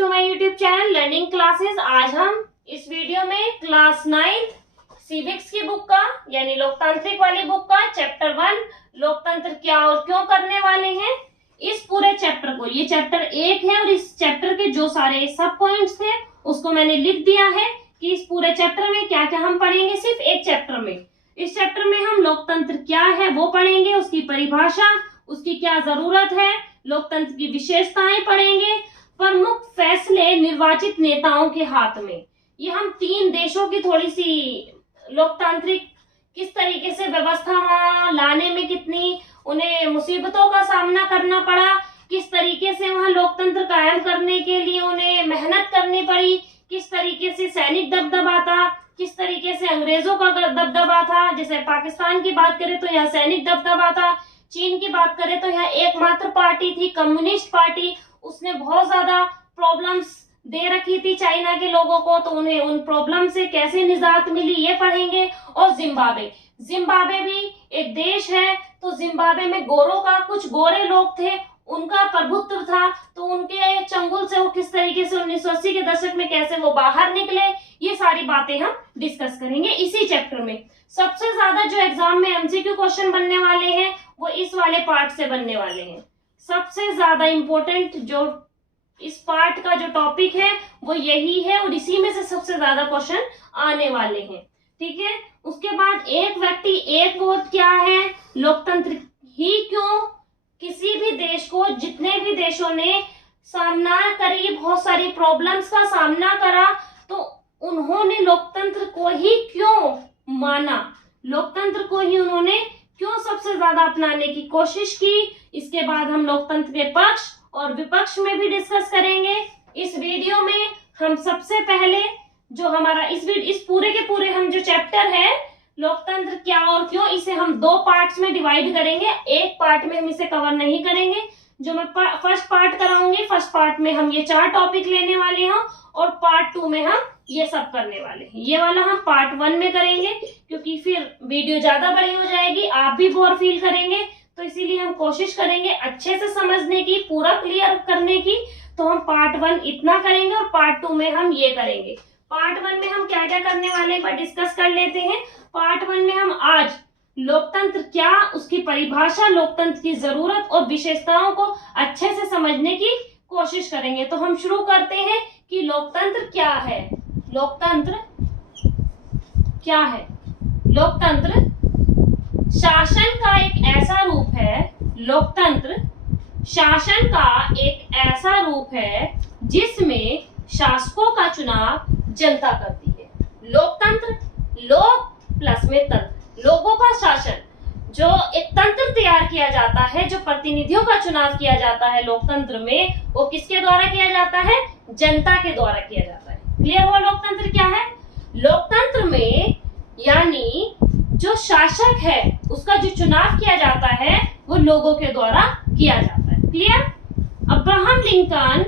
To my YouTube channel learning classes. आज हम इस वीडियो में क्लास 9 सिविक्स की बुक का यानी लोकतांत्रिक वाली बुक का चैप्टर 1 लोकतंत्र क्या और क्यों करने वाले हैं। इस पूरे चैप्टर को, ये चैप्टर 1 है और इस चैप्टर के जो सारे सब पॉइंट्स थे उसको मैंने लिख दिया है कि इस पूरे चैप्टर में क्या क्या हम पढ़ेंगे। सिर्फ एक चैप्टर में, इस चैप्टर में हम लोकतंत्र क्या है वो पढ़ेंगे, उसकी परिभाषा, उसकी क्या जरूरत है, लोकतंत्र की विशेषताएं पढ़ेंगे, प्रमुख फैसले निर्वाचित नेताओं के हाथ में। ये हम 3 देशों की थोड़ी सी लोकतांत्रिक किस तरीके से व्यवस्था लाने में कितनी उन्हें मुसीबतों का सामना करना पड़ा, किस तरीके से वहां लोकतंत्र कायम करने के लिए उन्हें मेहनत करनी पड़ी, किस तरीके से सैनिक दबदबा था, किस तरीके से अंग्रेजों का दबदबा था। जैसे पाकिस्तान की बात करें तो यहाँ सैनिक दबदबा था, चीन की बात करें तो यहाँ एकमात्र पार्टी थी कम्युनिस्ट पार्टी, उसने बहुत ज्यादा प्रॉब्लम्स दे रखी थी चाइना के लोगों को, तो उन्हें उन प्रॉब्लम से कैसे निजात मिली ये पढ़ेंगे। और जिम्बाब्वे भी एक देश है, तो जिम्बाब्वे में गोरों का, कुछ गोरे लोग थे, उनका प्रभुत्व था, तो उनके चंगुल से वो किस तरीके से 1980 के दशक में कैसे वो बाहर निकले, ये सारी बातें हम डिस्कस करेंगे इसी चैप्टर में। सबसे ज्यादा जो एग्जाम में एमसीक्यू क्वेश्चन बनने वाले हैं वो इस वाले पार्ट से बनने वाले हैं। सबसे ज्यादा इंपॉर्टेंट जो इस पार्ट का जो टॉपिक है वो यही है और इसी में से सबसे ज्यादा क्वेश्चन आने वाले हैं। ठीक है, उसके बाद एक व्यक्ति एक वोट क्या है, लोकतंत्र ही क्यों, किसी भी देश को, जितने भी देशों ने सामना करी, बहुत सारी प्रॉब्लम्स का सामना करा, तो उन्होंने लोकतंत्र को ही क्यों माना, लोकतंत्र को ही उन्होंने क्यों सबसे ज्यादा अपनाने की कोशिश की। इसके बाद हम लोकतंत्र के पक्ष और विपक्ष में भी डिस्कस करेंगे। इस वीडियो में हम सबसे पहले जो हमारा इस पूरे के पूरे हम जो चैप्टर है लोकतंत्र क्या और क्यों, इसे हम 2 पार्ट्स में डिवाइड करेंगे। एक पार्ट में हम इसे कवर नहीं करेंगे, जो मैं फर्स्ट पार्ट कराऊंगी, फर्स्ट पार्ट में हम ये 4 टॉपिक लेने वाले हैं और पार्ट 2 में हम ये सब करने वाले हैं। ये वाला हम पार्ट 1 में करेंगे क्योंकि फिर वीडियो ज्यादा बड़ी हो जाएगी, आप भी बोर फील करेंगे, तो इसीलिए हम कोशिश करेंगे अच्छे से समझने की, पूरा क्लियर करने की। तो हम पार्ट 1 इतना करेंगे और पार्ट 2 में हम ये करेंगे। पार्ट 1 में हम क्या क्या करने वाले हैं डिस्कस कर लेते हैं। पार्ट 1 में हम आज लोकतंत्र क्या, उसकी परिभाषा, लोकतंत्र की जरूरत और विशेषताओं को अच्छे से समझने की कोशिश करेंगे। तो हम शुरू करते हैं कि लोकतंत्र क्या है। लोकतंत्र क्या है? लोकतंत्र शासन का एक ऐसा रूप है, लोकतंत्र शासन का एक ऐसा रूप है जिसमें शासकों का चुनाव जनता करती है। लोकतंत्र, लोक प्लस में तंत्र, लोगों का शासन, जो एक तंत्र तैयार किया जाता है, जो प्रतिनिधियों का चुनाव किया जाता है लोकतंत्र में, वो किसके द्वारा किया जाता है? जनता के द्वारा किया जाता है। क्लियर हुआ लोकतंत्र क्या है? लोकतंत्र में यानी जो शासक है उसका जो चुनाव किया जाता है वो लोगों के द्वारा किया जाता है। क्लियर? अब्राहम लिंकन,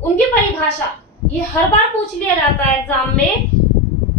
उनकी परिभाषा ये हर बार पूछ लिया जाता है एग्जाम में,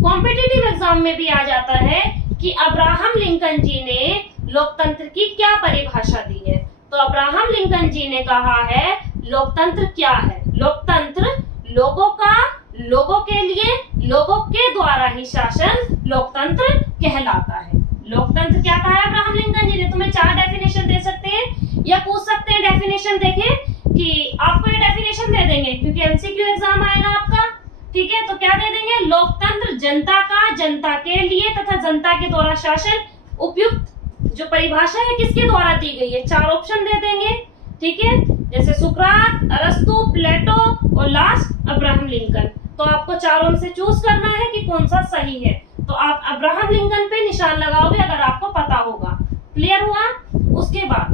कॉम्पिटिटिव एग्जाम में भी आ जाता है कि अब्राहम लिंकन जी ने लोकतंत्र की क्या परिभाषा दी है। तो अब्राहम लिंकन जी ने कहा है लोकतंत्र क्या है? लोकतंत्र लोगों का, लोगों के लिए, लोगों के द्वारा ही शासन लोकतंत्र कहलाता है। लोकतंत्र क्या कहा है अब्राहम लिंकन जी ने? तुम्हें 4 डेफिनेशन दे सकते हैं या पूछ सकते हैं डेफिनेशन देखे कि आपको ये डेफिनेशन दे देंगे क्योंकि एमसीक्यू एग्जाम आएगा आपका। ठीक है, तो क्या दे देंगे? लोकतंत्र जनता का, जनता के लिए तथा जनता के द्वारा शासन। उपयुक्त जो परिभाषा है किसके द्वारा दी गई है? 4 ऑप्शन दे देंगे। ठीक है, जैसे सुकरात, अरस्तु, प्लेटो और लास्ट अब्राहम लिंकन। तो आपको 4 में से चूज करना है कि कौन सा सही है। तो आप अब्राहम लिंकन पे निशान लगाओगे अगर आपको पता होगा। क्लियर हुआ? उसके बाद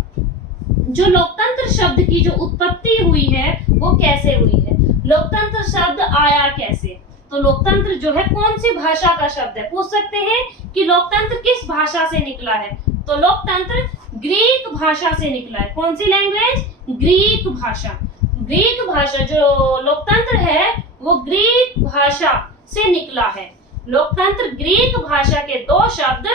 जो लोकतंत्र शब्द की जो उत्पत्ति हुई है वो कैसे हुई है? लोकतंत्र शब्द आया कैसे? तो लोकतंत्र जो है कौन सी भाषा का शब्द है? पूछ सकते हैं कि लोकतंत्र किस भाषा से निकला है? तो लोकतंत्र ग्रीक भाषा से निकला है। कौन सी लैंग्वेज? ग्रीक भाषा। ग्रीक भाषा, जो लोकतंत्र है वो ग्रीक भाषा से निकला है। लोकतंत्र ग्रीक भाषा के 2 शब्द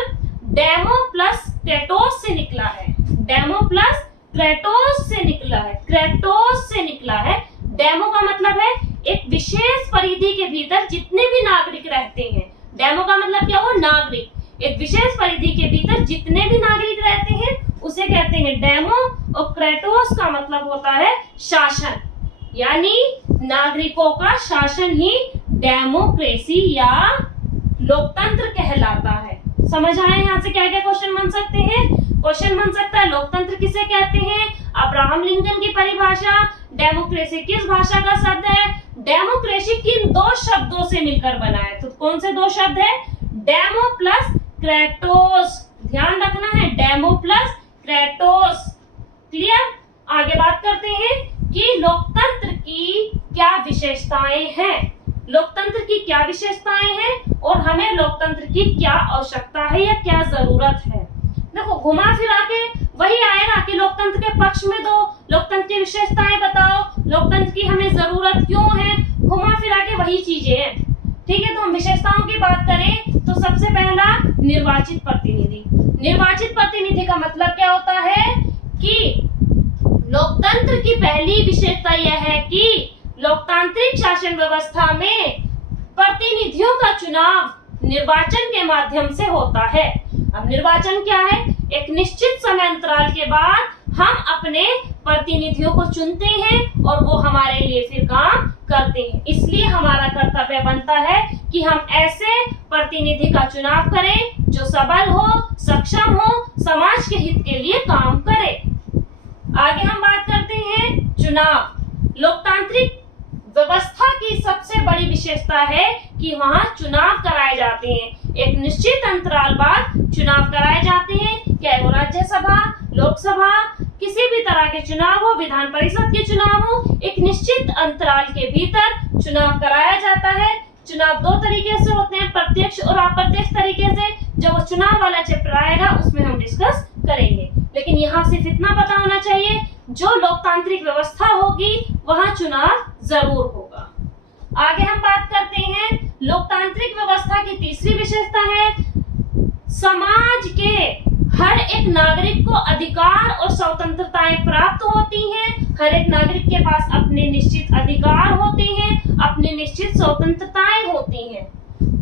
डेमो प्लस क्रेटोस से निकला है। डेमो प्लस क्रेटोस से निकला है, क्रेटोस से निकला है। डेमो का मतलब है एक विशेष परिधि के भीतर जितने भी नागरिक रहते हैं। डेमो का मतलब क्या हुआ? नागरिक। एक विशेष परिधि के भीतर जितने भी नागरिक रहते हैं उसे कहते हैं डेमो। और क्रेटोस का मतलब होता है शासन, यानी नागरिकों का शासन ही डेमोक्रेसी या लोकतंत्र कहलाता है। समझ आए यहाँ से क्या क्या क्वेश्चन बन सकते हैं? क्वेश्चन बन सकता है लोकतंत्र किसे कहते हैं? अब्राहम लिंकन की परिभाषा। डेमोक्रेसी किस भाषा का शब्द है? डेमोक्रेसी किन दो शब्दों से मिलकर बना है? तो कौन से दो शब्द है? Demo plus Kratos. ध्यान रखना है, डेमो प्लस क्रेटोस। क्लियर? आगे बात करते हैं कि लोकतंत्र की क्या विशेषताएं हैं। लोकतंत्र की क्या विशेषताएं हैं और हमें लोकतंत्र की क्या आवश्यकता है या क्या जरूरत है। देखो, घुमा फिरा के वही आएगा कि लोकतंत्र के पक्ष में दो, लोकतंत्र की विशेषताएं बताओ, लोकतंत्र की हमें जरूरत क्यों है। घुमा फिरा के वही चीजें हैं। ठीक है, तो हम विशेषताओं की बात करें तो सबसे पहला निर्वाचित प्रतिनिधि। निर्वाचित प्रतिनिधि का मतलब क्या होता है कि लोकतंत्र की पहली विशेषता यह है कि लोकतांत्रिक शासन व्यवस्था में प्रतिनिधियों का चुनाव निर्वाचन के माध्यम से होता है। अब निर्वाचन क्या है? एक निश्चित समय अंतराल के बाद हम अपने प्रतिनिधियों को चुनते हैं और वो हमारे लिए फिर काम करते हैं। इसलिए हमारा कर्तव्य बनता है कि हम ऐसे प्रतिनिधि का चुनाव करें जो सबल हो, सक्षम हो, समाज के हित के लिए काम करे। आगे हम बात करते हैं चुनाव। लोकतांत्रिक व्यवस्था की सबसे बड़ी विशेषता है कि वहां चुनाव कराए जाते हैं। एक निश्चित अंतराल बाद चुनाव कराए जाते हैं, चाहे वो राज्यसभा, लोकसभा, किसी भी तरह के चुनाव हो, विधान परिषद के चुनाव हो, एक निश्चित अंतराल के भीतर चुनाव कराया जाता है। चुनाव दो तरीके से होते हैं, प्रत्यक्ष और अप्रत्यक्ष तरीके से। जब वो चुनाव वाला चैप्टर आएगा उसमें हम डिस्कस करेंगे, लेकिन यहाँ सिर्फ इतना पता होना चाहिए, जो लोकतांत्रिक व्यवस्था होगी वहां चुनाव जरूर होगा। आगे हम बात करते हैं लोकतांत्रिक व्यवस्था की तीसरी विशेषता है समाज के हर एक नागरिक को अधिकार और स्वतंत्रताएं प्राप्त होती हैं। हर एक नागरिक के पास अपने निश्चित अधिकार होते हैं, अपनी निश्चित स्वतंत्रताएं होती हैं।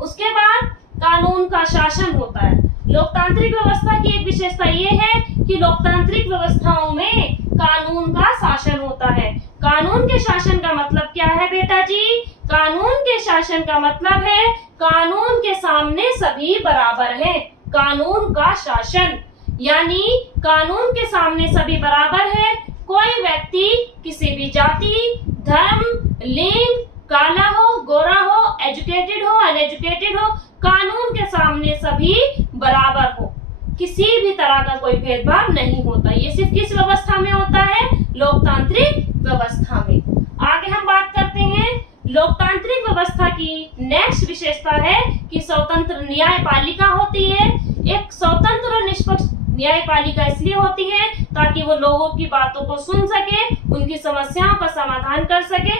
उसके बाद कानून का शासन होता है। लोकतांत्रिक व्यवस्था की एक विशेषता ये है कि लोकतांत्रिक व्यवस्थाओं में कानून का शासन होता है। कानून के शासन का मतलब क्या है बेटा जी? कानून के शासन का मतलब है कानून के सामने सभी बराबर हैं। कानून का शासन यानी कानून के सामने सभी बराबर है। कोई व्यक्ति किसी भी जाति, धर्म, लिंग, काला हो, गोरा हो, एजुकेटेड हो, अनएजुकेटेड हो, कानून के सामने सभी बराबर हो। किसी भी तरह का कोई भेदभाव नहीं होता। ये सिर्फ किस व्यवस्था में होता है? लोकतांत्रिक व्यवस्था में। आगे हम बात करते हैं लोकतांत्रिक व्यवस्था की नेक्स्ट विशेषता है कि स्वतंत्र न्यायपालिका होती है। एक स्वतंत्र और निष्पक्ष न्यायपालिका इसलिए होती है ताकि वो लोगों की बातों को सुन सके, उनकी समस्याओं का समाधान कर सके।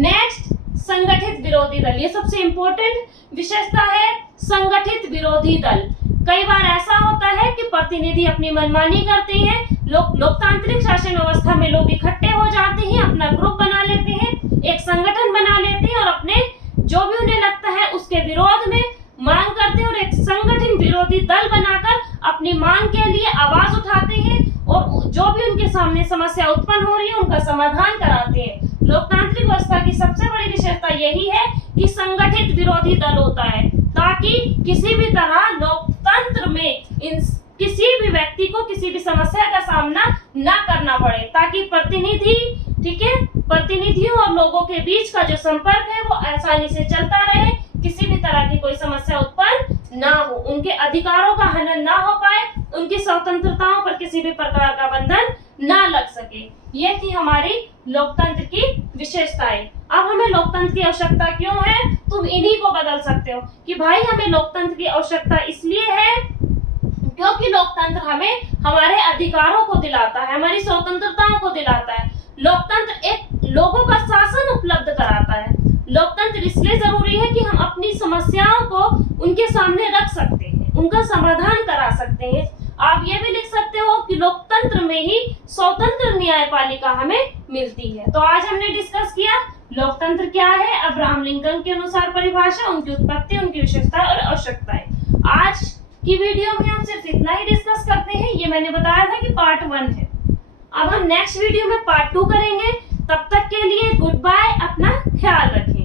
नेक्स्ट, संगठित विरोधी दल। ये सबसे इंपॉर्टेंट विशेषता है, संगठित विरोधी दल। कई बार ऐसा होता है कि प्रतिनिधि अपनी मनमानी करते हैं। लोकतांत्रिक शासन व्यवस्था में लोग इकट्ठे हो जाते हैं, अपना ग्रुप बना लेते हैं, एक संगठन बना लेते हैं और अपने जो भी उन्हें लगता है उसके विरोध में मांग करते हैं और एक संगठन विरोधी दल बनाकर अपनी मांग के लिए आवाज उठाते हैं और जो भी उनके सामने समस्या उत्पन्न हो रही है उनका समाधान कराते हैं। लोकतांत्रिक व्यवस्था की सबसे बड़ी विशेषता यही है कि संगठित विरोधी दल होता है ताकि किसी भी तरह लोकतंत्र में किसी भी व्यक्ति को किसी भी समस्या का सामना न करना पड़े, ताकि प्रतिनिधि, ठीक है, प्रतिनिधियों और लोगों के बीच का जो संपर्क है वो आसानी से चलता रहे, किसी भी तरह की कोई समस्या उत्पन्न ना हो, उनके अधिकारों का हनन ना हो पाए, उनकी स्वतंत्रताओं पर किसी भी प्रकार का बंधन ना लग सके। ये थी हमारी लोकतंत्र की विशेषताएं। अब हमें लोकतंत्र की आवश्यकता क्यों है? तुम इन्हीं को बदल सकते हो कि भाई हमें लोकतंत्र की आवश्यकता इसलिए है क्योंकि लोकतंत्र हमें हमारे अधिकारों को दिलाता है, हमारी स्वतंत्रताओं को दिलाता है। लोकतंत्र एक लोगों का शासन उपलब्ध कराता है। लोकतंत्र इसलिए जरूरी है कि हम अपनी समस्याओं को उनके सामने रख सकते हैं, उनका समाधान करा सकते हैं। आप ये भी लिख सकते हो कि लोकतंत्र में ही स्वतंत्र न्यायपालिका हमें मिलती है। तो आज हमने डिस्कस किया लोकतंत्र क्या है, अब्राहम लिंकन के अनुसार परिभाषा, उनकी उत्पत्ति, उनकी विशेषता और आवश्यकताएं। आज की वीडियो में हम सिर्फ इतना ही डिस्कस करते हैं। ये मैंने बताया था कि पार्ट 1 है। अब हम नेक्स्ट वीडियो में पार्ट 2 करेंगे। तब तक के लिए गुड बाय, अपना ख्याल रखें।